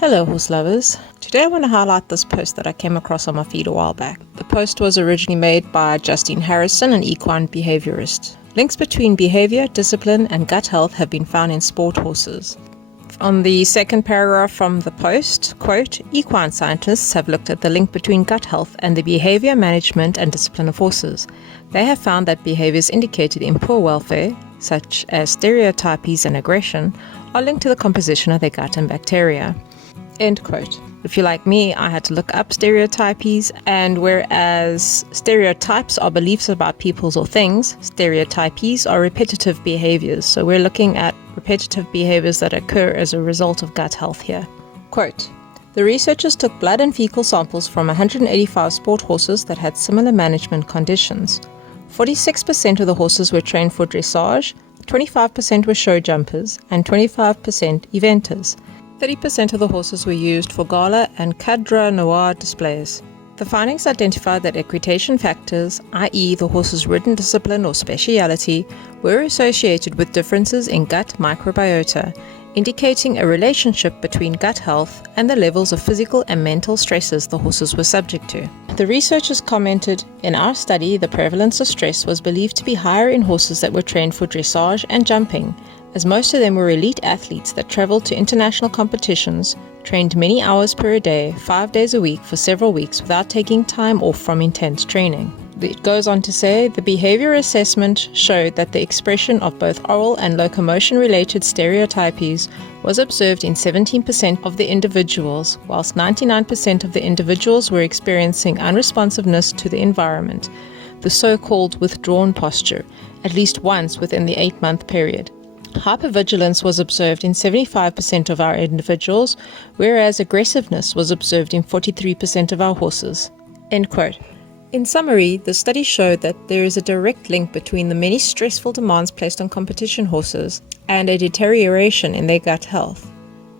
Hello horse lovers. Today I want to highlight this post that I came across on my feed a while back. The post was originally made by Justine Harrison, an equine behaviourist. Links between behaviour, discipline and gut health have been found in sport horses. On the second paragraph from the post, quote, equine scientists have looked at the link between gut health and the behaviour, management and discipline of horses. They have found that behaviours indicated in poor welfare, such as stereotypies and aggression, are linked to the composition of their gut and bacteria. End quote. If you're like me, I had to look up stereotypies, and whereas stereotypes are beliefs about peoples or things, stereotypies are repetitive behaviors. So we're looking at repetitive behaviors that occur as a result of gut health here. Quote, the researchers took blood and fecal samples from 185 sport horses that had similar management conditions. 46% of the horses were trained for dressage, 25% were show jumpers, and 25% eventers. 30% of the horses were used for gala and cadre noir displays. The findings identified that equitation factors, i.e. the horse's written discipline or speciality, were associated with differences in gut microbiota, indicating a relationship between gut health and the levels of physical and mental stresses the horses were subject to. The researchers commented, in our study, the prevalence of stress was believed to be higher in horses that were trained for dressage and jumping, as most of them were elite athletes that traveled to international competitions, trained many hours per day, 5 days a week for several weeks without taking time off from intense training. It goes on to say, the behavior assessment showed that the expression of both oral and locomotion-related stereotypies was observed in 17% of the individuals, whilst 99% of the individuals were experiencing unresponsiveness to the environment, the so-called withdrawn posture, at least once within the 8-month period. Hypervigilance was observed in 75% of our individuals, whereas aggressiveness was observed in 43% of our horses. End quote. In summary, the study showed that there is a direct link between the many stressful demands placed on competition horses and a deterioration in their gut health.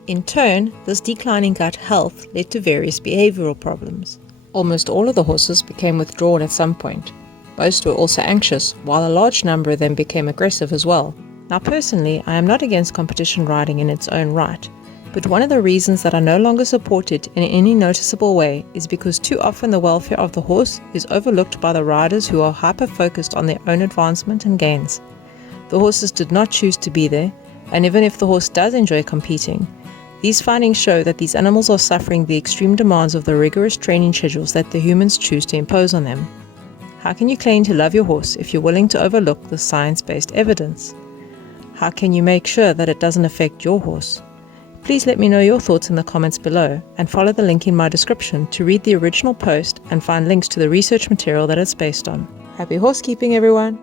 In turn, this decline in gut health led to various behavioral problems. Almost all of the horses became withdrawn at some point. Most were also anxious, while a large number of them became aggressive as well. Now personally, I am not against competition riding in its own right, but one of the reasons that I no longer support it in any noticeable way is because too often the welfare of the horse is overlooked by the riders who are hyper-focused on their own advancement and gains. The horses did not choose to be there, and even if the horse does enjoy competing, these findings show that these animals are suffering the extreme demands of the rigorous training schedules that the humans choose to impose on them. How can you claim to love your horse if you're willing to overlook the science-based evidence? How can you make sure that it doesn't affect your horse? Please let me know your thoughts in the comments below, and follow the link in my description to read the original post and find links to the research material that it's based on. Happy horsekeeping, everyone!